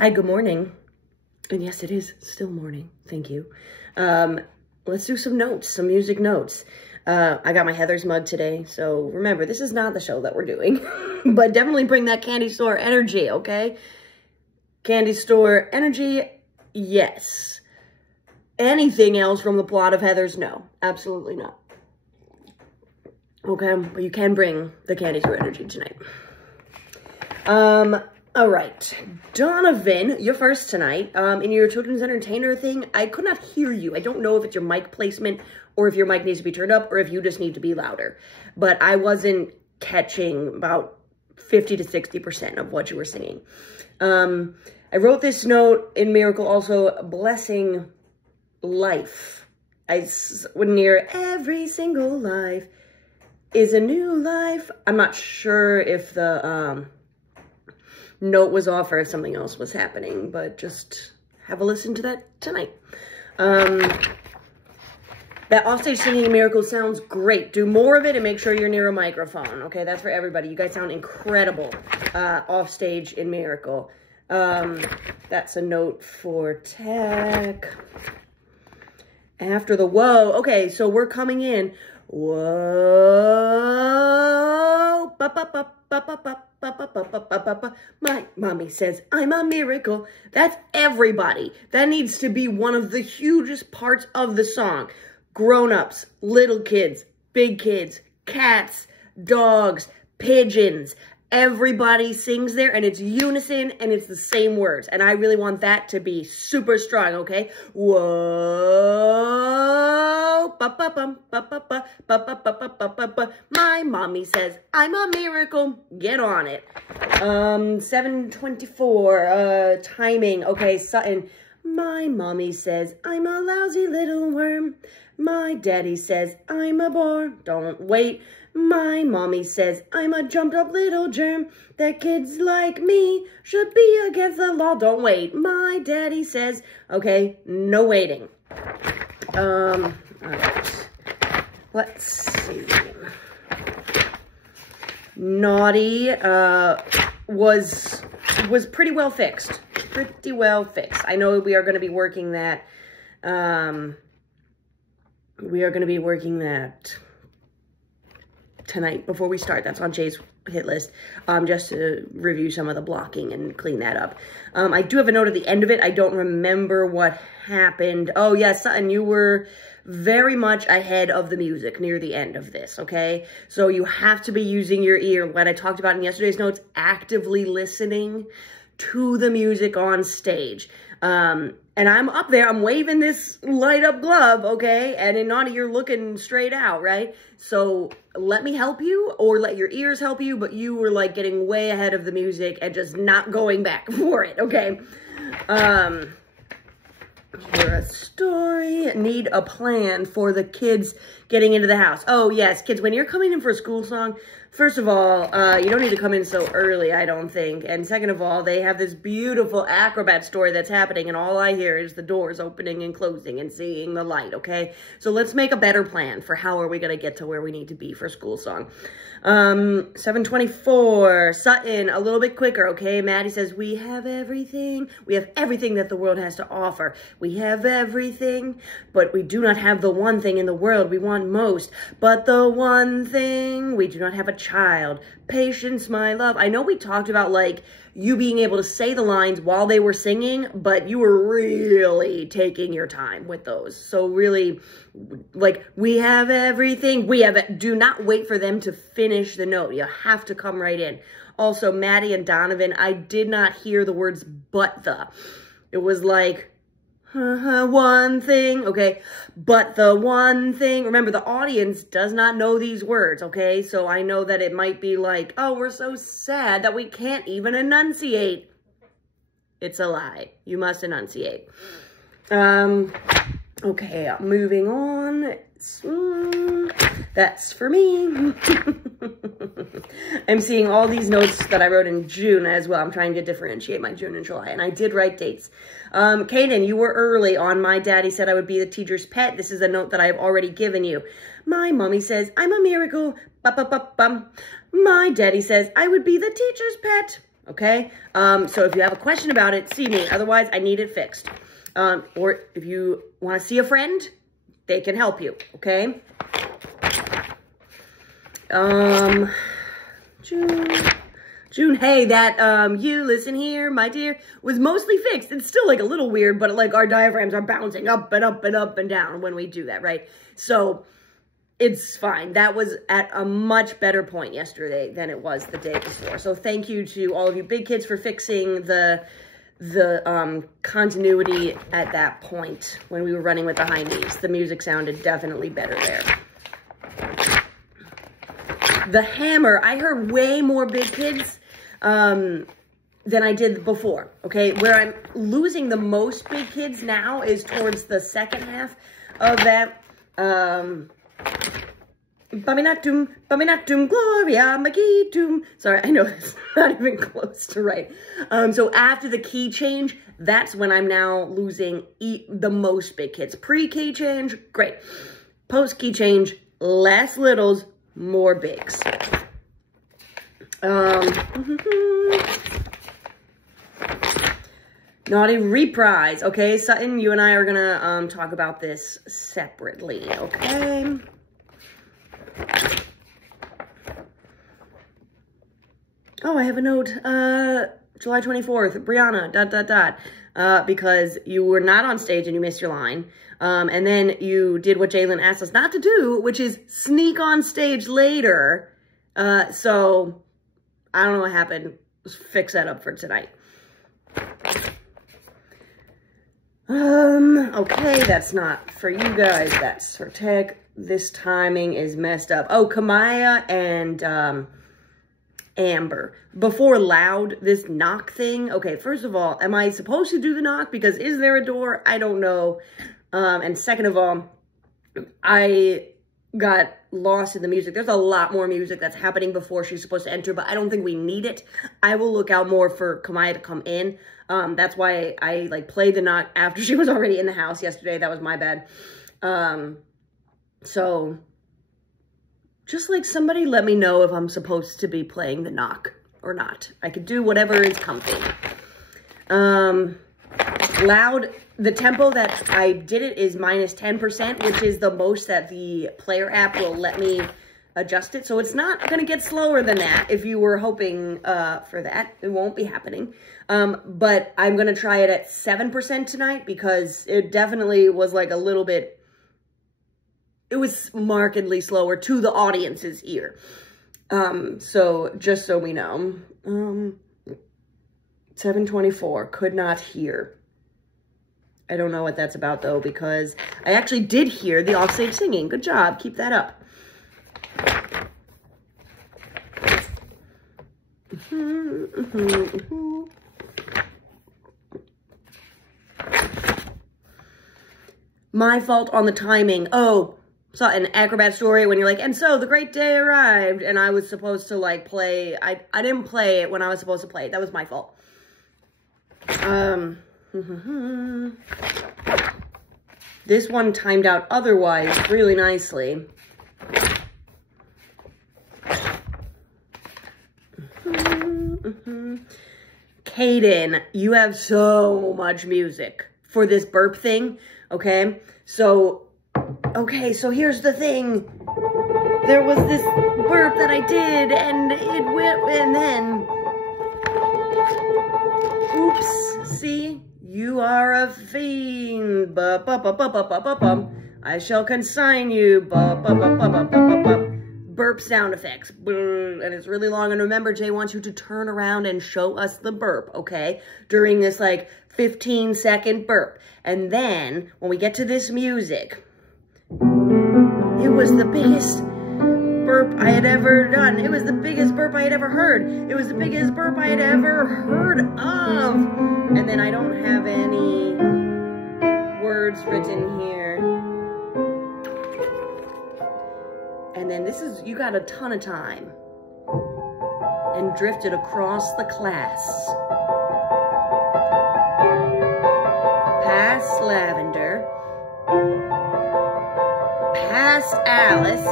Hi, good morning. And yes, it is still morning. Thank you. Let's do some notes, some music notes. I got my Heather's mug today. So remember, this is not the show that we're doing, but definitely bring that candy store energy, okay? Candy store energy, yes. Anything else from the plot of Heather's? No, absolutely not. Okay, but you can bring the candy store energy tonight. All right, Donovan, you're first tonight. In your children's entertainer thing, I could not hear you. I don't know if it's your mic placement or if your mic needs to be turned up or if you just need to be louder. But I wasn't catching about 50 to 60% of what you were singing. I wrote this note in Miracle also, blessing life. I would near every single life is a new life. I'm not sure if the note was off or if something else was happening, but just have a listen to that tonight. That offstage singing in Miracle sounds great. Do more of it and make sure you're near a microphone. Okay, that's for everybody. You guys sound incredible offstage in Miracle. That's a note for tech. After the whoa. Okay, so we're coming in. Whoa. My mommy says I'm a miracle. That's everybody. That needs to be one of the hugest parts of the song. Grown-ups, little kids, big kids, cats, dogs, pigeons. Everybody sings there, and it's unison, and it's the same words. And I really want that to be super strong, okay? Whoa. My mommy says I'm a miracle. Get on it. 7:24, timing. Okay, Sutton. My mommy says I'm a lousy little worm. My daddy says I'm a bore. Don't wait. My mommy says I'm a jumped up little germ. That kids like me should be against the law. Don't wait. My daddy says, okay, no waiting. All right. Let's see. Naughty was pretty well fixed. Pretty well fixed. I know we are going to be working that. We are going to be working that tonight before we start. That's on Jay's hit list, just to review some of the blocking and clean that up. I do have a note at the end of it. I don't remember what happened. Oh, yes, Sutton, you were very much ahead of the music near the end of this, okay? So you have to be using your ear. What I talked about in yesterday's notes, actively listening to the music on stage. And I'm up there, I'm waving this light up glove, okay? And in Naughty, you're looking straight out, right? So let me help you or let your ears help you, but you were like getting way ahead of the music and just not going back for it, okay? Hear a story, need a plan for the kids getting into the house. Oh, yes, kids, when you're coming in for a school song, first of all, you don't need to come in so early, I don't think. And second of all, they have this beautiful acrobat story that's happening, and all I hear is the doors opening and closing and seeing the light, okay? So let's make a better plan for how are we going to get to where we need to be for school song. 7:24, Sutton, a little bit quicker, okay? Maddie says, we have everything. We have everything that the world has to offer. We have everything, but we do not have the one thing in the world we want most. But the one thing, we do not have a child. Patience, my love. I know we talked about, like, you being able to say the lines while they were singing, but you were really taking your time with those. So really, like, we have everything. We have it. Do not wait for them to finish the note. You have to come right in. Also, Maddie and Donovan, I did not hear the words but the. It was like, one thing, okay, but the one thing, remember the audience does not know these words, okay, so I know that it might be like, oh, we're so sad that we can't even enunciate. It's a lie. You must enunciate. Okay, moving on. That's for me. I'm seeing all these notes that I wrote in June as well. I'm trying to differentiate my June and July, and I did write dates. Kaden, you were early on My Daddy Said I Would Be the Teacher's Pet. This is a note that I have already given you. My mommy says I'm a miracle. My daddy says I would be the teacher's pet. okay? So if you have a question about it, see me. Otherwise, I need it fixed. Or if you want to see a friend, they can help you, okay? June, hey, that, you listen here, my dear, was mostly fixed. It's still, like, a little weird, but, like, our diaphragms are bouncing up and up and up and down when we do that, right? So, it's fine. That was at a much better point yesterday than it was the day before. So, thank you to all of you big kids for fixing the continuity at that point when we were running with the high knees. The music sounded definitely better there. The hammer, I heard way more big kids than I did before, okay? Where I'm losing the most big kids now is towards the second half of that. Baminatum, Gloria, Magitum. Sorry, I know it's not even close to right. So after the key change, that's when I'm now losing the most big kids. Pre-key change, great. Post-key change, less littles, more bigs. Naughty reprise. Okay, Sutton, you and I are gonna talk about this separately, okay? Oh, I have a note. July 24th, Brianna, ... because you were not on stage and you missed your line. And then you did what Jalen asked us not to do, which is sneak on stage later. So, I don't know what happened. Let's fix that up for tonight. Okay, that's not for you guys. That's for tech. This timing is messed up. Oh, Kamaya and, Amber. Before loud, this knock thing. Okay, first of all, am I supposed to do the knock? Because is there a door? I don't know. And second of all, I got lost in the music. There's a lot more music that's happening before she's supposed to enter, but I don't think we need it. I will look out more for Kamaya to come in. That's why I like played the knock after she was already in the house yesterday. That was my bad. So just like somebody let me know if I'm supposed to be playing the knock or not. I could do whatever is comfy. Loud, the tempo that I did it is -10%, which is the most that the player app will let me adjust it. So it's not going to get slower than that. If you were hoping for that, it won't be happening. But I'm going to try it at 7% tonight because it definitely was like a little bit, it was markedly slower to the audience's ear. So just so we know, 724, could not hear. I don't know what that's about though, because I actually did hear the offstage singing. Good job, keep that up. My fault on the timing. Oh, saw an Acrobat story when you're like, and so the great day arrived, and I was supposed to like play, I didn't play it when I was supposed to play it. That was my fault. This one timed out otherwise really nicely. Kaden, you have so much music for this burp thing, okay? So here's the thing. There was this burp that I did, and it went, and then, oops, see? You are a fiend. I shall consign you. Burp sound effects. And it's really long. And remember, Jay wants you to turn around and show us the burp, okay? During this, like, 15-second burp. And then, when we get to this music, it was the biggest burp I had ever done. It was the biggest burp I had ever heard. It was the biggest burp I had ever heard of. And then I don't have any words written here. And then this is, you got a ton of time. And drifted across the class. Past Lavender. Past Alice.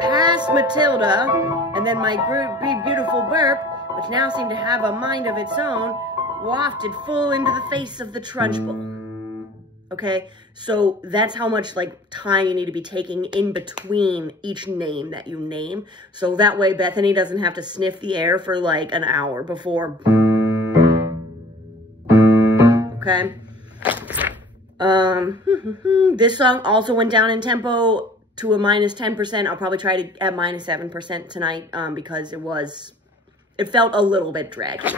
Past Matilda, and then my beautiful burp, but which now seemed to have a mind of its own, wafted full into the face of the trunchbull. Okay, so that's how much like time you need to be taking in between each name that you name. So that way Bethany doesn't have to sniff the air for like an hour before. Okay. This song also went down in tempo to a minus 10%. I'll probably try to at minus 7% tonight because it felt a little bit draggy.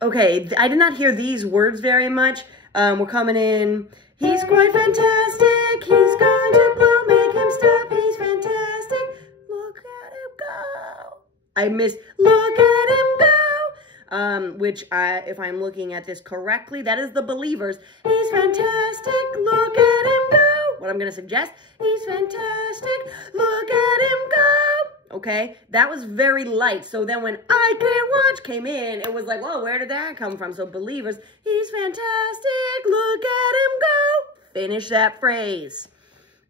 Okay, I did not hear these words very much. We're coming in. He's quite fantastic. He's going to blow, make him stop. He's fantastic. Look at him go. I missed, look at him go. Which if I'm looking at this correctly, that is the Believers. He's fantastic. Look at him go. What I'm going to suggest, he's fantastic. Look at him go. Okay, that was very light. So then when I Can't Watch came in, it was like, whoa, where did that come from? So Believers, he's fantastic. Look at him go. Finish that phrase.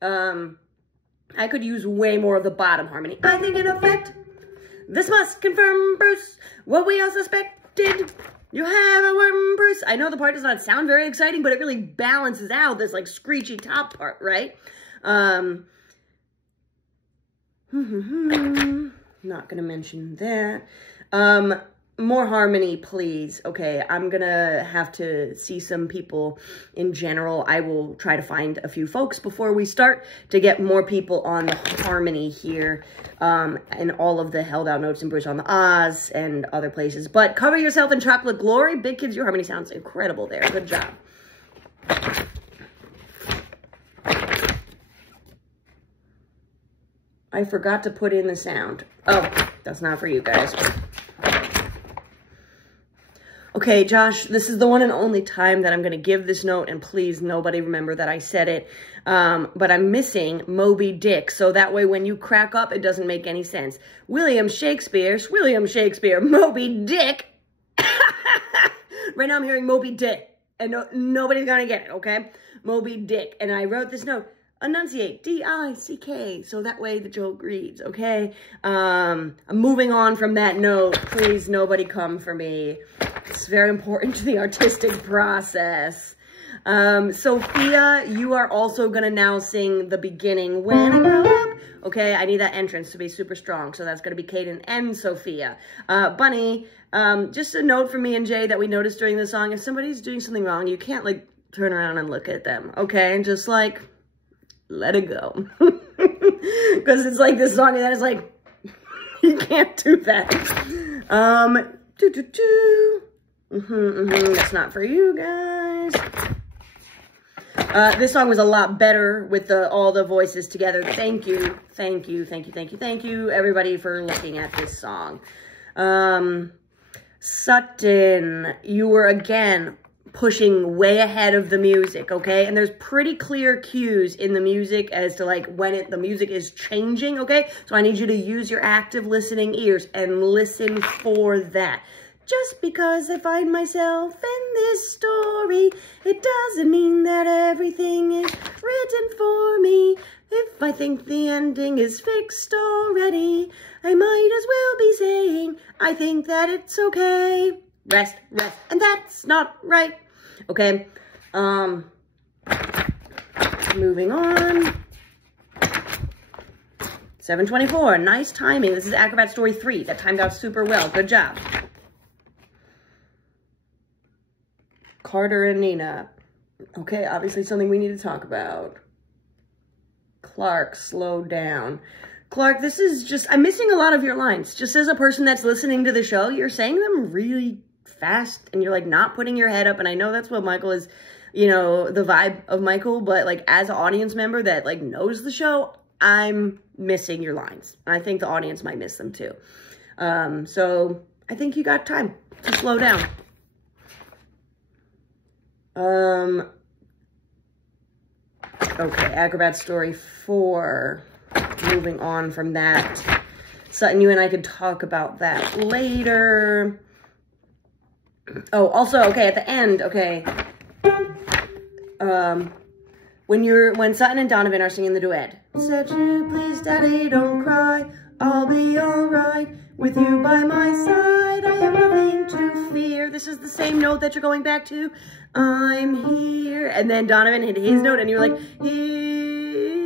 I could use way more of the bottom harmony. I think in effect, this must confirm, Bruce, what we all suspected. You have a worm, Bruce. I know the part does not sound very exciting, but it really balances out this like screechy top part, right? Not gonna mention that. More harmony, please. Okay, I'm gonna have to see some people in general. I will try to find a few folks before we start to get more people on the harmony here, and all of the held out notes in Bruce on the Oz and other places. But Cover Yourself in Chocolate Glory. Big Kids, your harmony sounds incredible there. Good job. I forgot to put in the sound. Oh, that's not for you guys. Okay, Josh, this is the one and only time that I'm going to give this note, and please, nobody remember that I said it, but I'm missing Moby Dick, so that way when you crack up, it doesn't make any sense. William Shakespeare, Moby Dick. Right now I'm hearing Moby Dick, and nobody's going to get it, okay? Moby Dick, and I wrote this note. Enunciate, D-I-C-K, so that way the joke reads, okay? I'm moving on from that note. Please, nobody come for me. It's very important to the artistic process. Sophia, you are also going to now sing the beginning, When I Grow Up. Okay, I need that entrance to be super strong, so that's going to be Kaden and Sophia. Bunny, just a note from me and Jay that we noticed during the song, if somebody's doing something wrong, you can't, like, turn around and look at them, okay? And just, like, let it go. Because it's like this song that is like, you can't do that. That's not for you guys. This song was a lot better with all the voices together. Thank you, everybody, for looking at this song. Sutton, you were again pushing way ahead of the music, okay? And there's pretty clear cues in the music as to like when the music is changing, okay? So I need you to use your active listening ears and listen for that. Just because I find myself in this story, it doesn't mean that everything is written for me. If I think the ending is fixed already, I might as well be saying, I think that it's okay. Rest, and that's not right. Okay, moving on. 7:24, nice timing. This is Acrobat Story 3. That timed out super well. Good job. Carter and Nina. Okay, obviously something we need to talk about. Clark, slow down. Clark, this is just, I'm missing a lot of your lines. Just as a person that's listening to the show, you're saying them really fast and you're like not putting your head up. And I know that's what Michael is, you know, the vibe of Michael, but like as an audience member that like knows the show, I'm missing your lines. I think the audience might miss them too. So I think you got time to slow down. Okay, Acrobat Story 4. Moving on from that. Sutton, you and I could talk about that later. Oh, also, okay, at the end, okay. When Sutton and Donovan are singing the duet. Said you, please, daddy, don't cry. I'll be alright with you by my side. I have nothing to fear. This is the same note that you're going back to. I'm here. And then Donovan hit his note and you're like, here.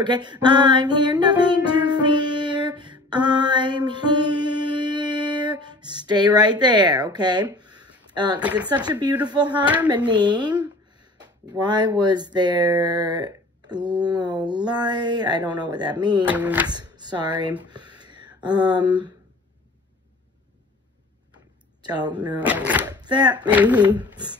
Okay. I'm here, nothing to fear. I'm here. Stay right there, okay? Because it's such a beautiful harmony. Why was there low light? I don't know what that means. Sorry. Don't know what that means.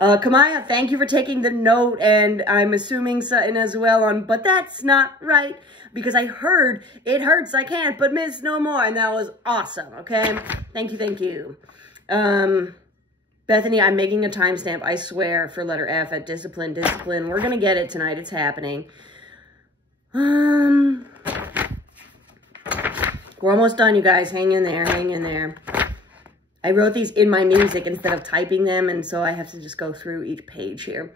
Kamaya, thank you for taking the note, and I'm assuming Sutton as well on, but that's not right, because I heard, it hurts, I can't, but miss no more, and that was awesome, okay? Thank you, thank you. Bethany, I'm making a timestamp, I swear, for letter F at discipline, discipline. We're gonna get it tonight, it's happening. We're almost done, you guys. Hang in there, hang in there. I wrote these in my music instead of typing them, and so I have to just go through each page here.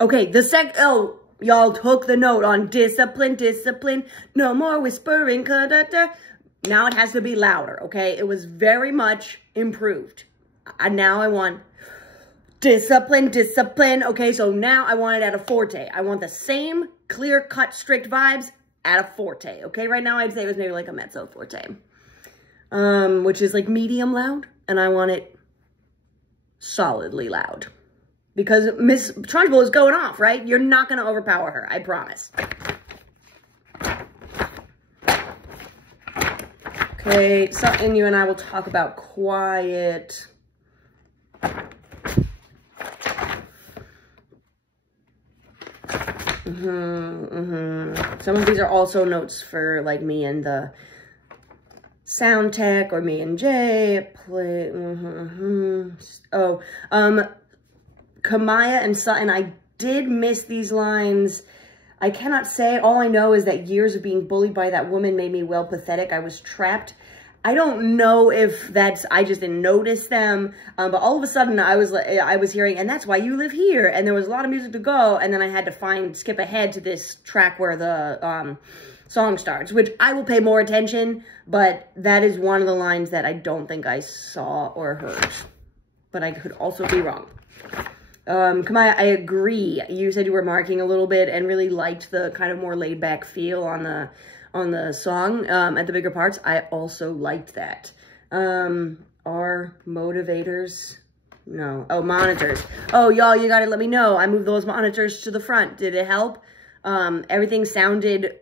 Okay, oh, y'all took the note on discipline, discipline. No more whispering, Now it has to be louder, okay? It was very much improved. Now I want discipline, discipline. Okay, so now I want it at a forte. I want the same clear-cut, strict vibes at a forte, okay? Right now I'd say it was maybe like a mezzo forte, which is like medium loud, and I want it solidly loud. Because Miss Trunchbull is going off, right? You're not going to overpower her, I promise. Okay, Sutton, you and I will talk about quiet. Some of these are also notes for like me and the sound tech, or me and Jay. Play. Oh, Kamaya and Sutton, I did miss these lines. I cannot say. All I know is that years of being bullied by that woman made me well pathetic. I was trapped. I don't know if that's, I just didn't notice them. But all of a sudden I was hearing, and that's why you live here. And there was a lot of music to go. And then I had to skip ahead to this track where the song starts, which I will pay more attention. But that is one of the lines that I don't think I saw or heard. But I could also be wrong. Kamaya, I agree. You said you were marking a little bit and really liked the kind of more laid back feel on the song at the bigger parts. I also liked that. Are motivators? No. Oh, monitors. Oh, y'all, you gotta let me know. I moved those monitors to the front. Did it help? Everything sounded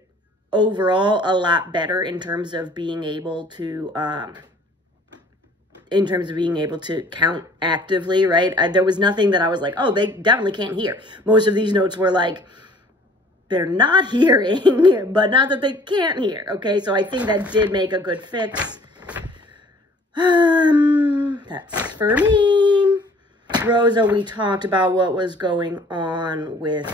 overall a lot better in terms of being able to count actively, right? There was nothing that I was like, oh, they definitely can't hear. Most of these notes were like, they're not hearing, but not that they can't hear, okay? So I think that did make a good fix. That's for me. Rosa, we talked about what was going on with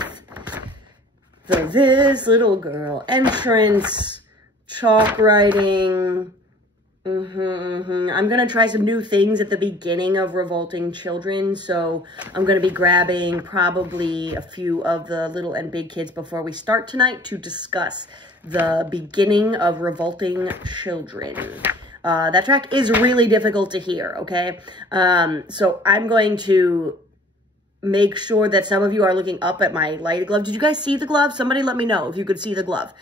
this little girl entrance, chalk writing. I'm going to try some new things at the beginning of Revolting Children, so I'm going to be grabbing probably a few of the little and big kids before we start tonight to discuss the beginning of Revolting Children. That track is really difficult to hear, okay? So I'm going to make sure that some of you are looking up at my lighted glove. Did you guys see the glove? Somebody let me know if you could see the glove.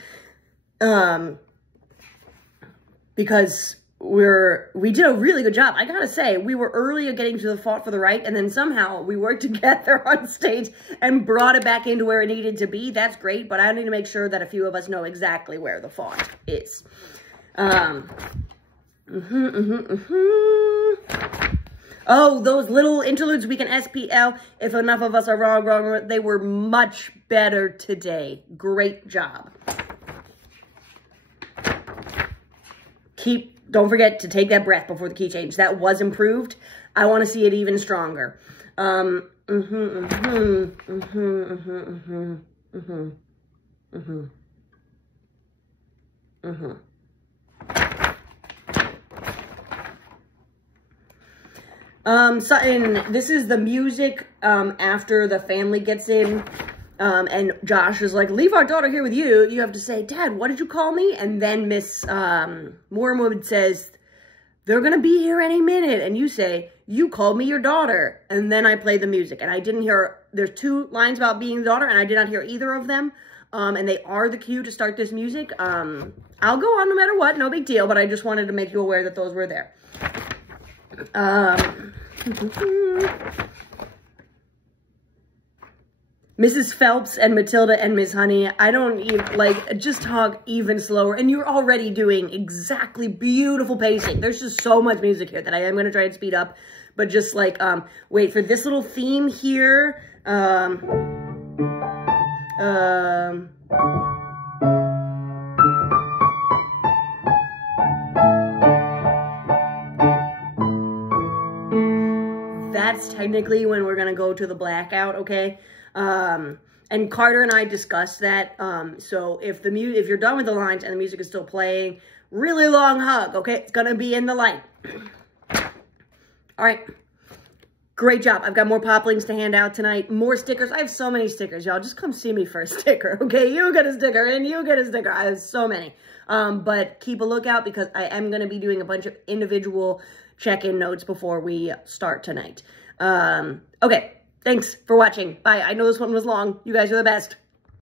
Because we did a really good job. I gotta say, we were early at getting to the font for the right, and then somehow we worked together on stage and brought it back into where it needed to be. That's great, but I need to make sure that a few of us know exactly where the font is. Oh, those little interludes we can SPL. If enough of us are wrong, they were much better today. Great job. Don't forget to take that breath before the key change. That was improved. I want to see it even stronger. Sutton, this is the music after the family gets in. And Josh is like, leave our daughter here with you. You have to say, Dad, what did you call me? And then Miss Wormwood says, they're going to be here any minute. And you say, you called me your daughter. And then I play the music. And I didn't hear, there's 2 lines about being the daughter, and I did not hear either of them. And they are the cue to start this music. I'll go on no matter what, no big deal, but I just wanted to make you aware that those were there. Mrs. Phelps and Matilda and Miss Honey, I don't even, like, just talk even slower. And you're already doing exactly beautiful pacing. There's just so much music here that I am going to try and speed up. But just, like, wait for this little theme here. That's technically when we're going to go to the blackout, okay? And Carter and I discussed that. So if you're done with the lines and the music is still playing, really long hug, okay? It's gonna be in the light. All right. Great job. I've got more poplings to hand out tonight. More stickers. I have so many stickers, y'all. Just come see me for a sticker, okay? You get a sticker and you get a sticker. I have so many. But keep a lookout because I am going to be doing a bunch of individual check-in notes before we start tonight. Okay. Thanks for watching. Bye. I know this one was long. You guys are the best.